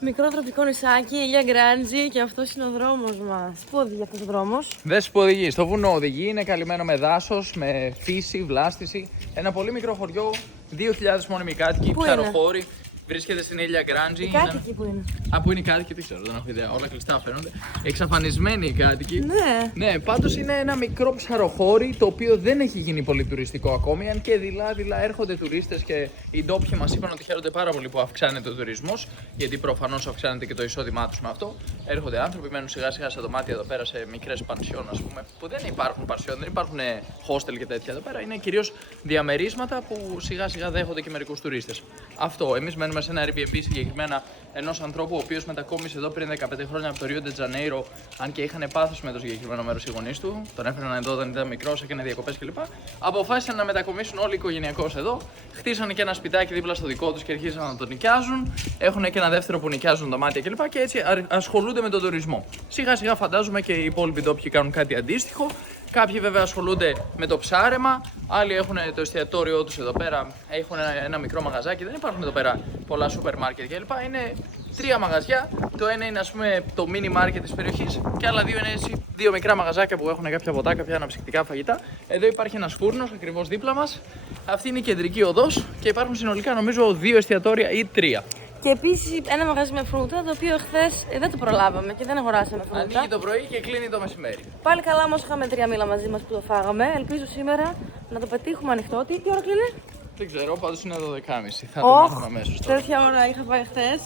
Μικρό τροπικό νησάκι, Ηλία Γκράντζη και αυτός είναι ο δρόμος μας. Πού οδηγεί αυτός ο δρόμος? Δεν σου που οδηγεί. Στο βουνό οδηγεί, είναι καλυμμένο με δάσος, με φύση, βλάστηση. Ένα πολύ μικρό χωριό, 2.000 μόνιμοι κάτοικοι, Πού ψαροχώροι. Βρίσκεται στην Ηλία Γκράντζη. Οι κάτοικοι που είναι? Πού είναι οι κάτοικοι, δεν ξέρω, δεν έχω ιδέα. Όλα κλειστά φαίνονται. Εξαφανισμένοι οι κάτοικοι. Ναι. Ναι, πάντως είναι ένα μικρό ψαροχώρι το οποίο δεν έχει γίνει πολύ τουριστικό ακόμη. Αν και δειλά-δειλά έρχονται τουρίστες και οι ντόπιοι μας είπαν ότι χαίρονται πάρα πολύ που αυξάνεται ο τουρισμός. Γιατί προφανώς αυξάνεται και το εισόδημά τους με αυτό. Έρχονται άνθρωποι, μένουν σιγά-σιγά σε δωμάτια εδώ πέρα, σε μικρές πανσιόν, ας πούμε. Που δεν υπάρχουν πανσιόν, δεν υπάρχουν hostel και τέτοια εδώ πέρα. Είναι κυρίως διαμερίσματα που σιγά-σιγά δέχονται και μερικούς τουρίστες. Αυτό. Εμείς μένουμε σε ένα Airbnb συγκεκριμένα ενός ανθρώπου ο οποίος μετακόμισε εδώ πριν 15 χρόνια από το Ρίο ντε Τζανέιρο, αν και είχαν πάθος με το συγκεκριμένο μέρος οι γονείς του. Τον έφεραν εδώ όταν ήταν μικρός, έκανε διακοπές κλπ. Αποφάσισαν να μετακομίσουν όλοι οικογενειακώς εδώ. Χτίσανε και ένα σπιτάκι δίπλα στο δικό τους και αρχίσαν να το νοικιάζουν. Έχουν και ένα δεύτερο που νοικιάζουν δωμάτια κλπ. Και έτσι ασχολούνται με τον τουρισμό. Σιγά σιγά φαντάζομαι και οι υπόλοιποι ντόπιοι κάνουν κάτι αντίστοιχο. Κάποιοι βέβαια ασχολούνται με το ψάρεμα, άλλοι έχουν το εστιατόριό τους εδώ πέρα, έχουν ένα μικρό μαγαζάκι, δεν υπάρχουν εδώ πέρα πολλά σούπερ μάρκετ κλπ. Είναι 3 μαγαζιά, το ένα είναι ας πούμε το mini μάρκετ της περιοχής και άλλα 2 είναι έτσι 2 μικρά μαγαζάκια που έχουν κάποια ποτά, κάποια αναψυκτικά φαγητά. Εδώ υπάρχει ένας φούρνος ακριβώς δίπλα μας, αυτή είναι η κεντρική οδός και υπάρχουν συνολικά νομίζω 2 εστιατόρια ή 3. Και επίσης ένα μαγαζί με φρούτα, το οποίο χθες δεν το προλάβαμε και δεν αγοράσαμε φρούτα. Ανοίγει το πρωί και κλείνει το μεσημέρι. Πάλι καλά όμως είχαμε 3 μήλα μαζί μας που το φάγαμε. Ελπίζω σήμερα να το πετύχουμε ανοιχτό. Τι ώρα κλείνει? Δεν ξέρω, πάντως είναι 12.30. Θα το μάθουμε αμέσως τώρα. Τέτοια ώρα είχα πάει χθες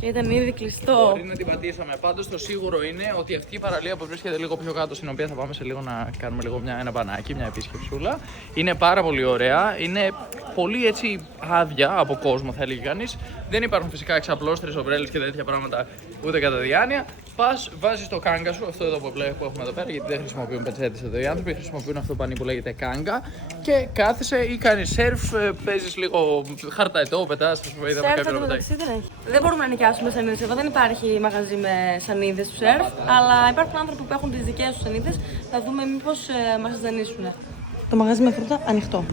και ήταν ήδη κλειστό. Μπορεί να την πατήσαμε. Πάντως το σίγουρο είναι ότι αυτή η παραλία που βρίσκεται λίγο πιο κάτω, στην οποία θα πάμε σε λίγο να κάνουμε λίγο ένα μπανάκι, μια επίσκεψούλα, είναι πάρα πολύ ωραία. Είναι πολύ έτσι άδεια από κόσμο, θα έλεγε κανείς. Δεν υπάρχουν φυσικά εξαπλώστρες, ομπρέλες και τέτοια πράγματα ούτε κατά διάνοια. Πας, βάζεις το κάγκα σου, αυτό εδώ που έχουμε εδώ πέρα, γιατί δεν χρησιμοποιούν πετσέτες εδώ οι άνθρωποι, χρησιμοποιούν αυτό που λέγεται κάγκα και κάθεσαι ή κάνεις σερφ, παίζεις λίγο χαρταετό, πετάς, ας πούμε, είδαμε κάποιον να πετάει. Δεν μπορούμε να νοικιάσουμε σανίδες εδώ, δεν υπάρχει μαγαζί με σανίδες του σερφ, αλλά υπάρχουν άνθρωποι που έχουν τις δικές τους σανίδες, θα δούμε μήπως μας δανείσουν. Το μαγαζί με φρούτα ανοιχτό.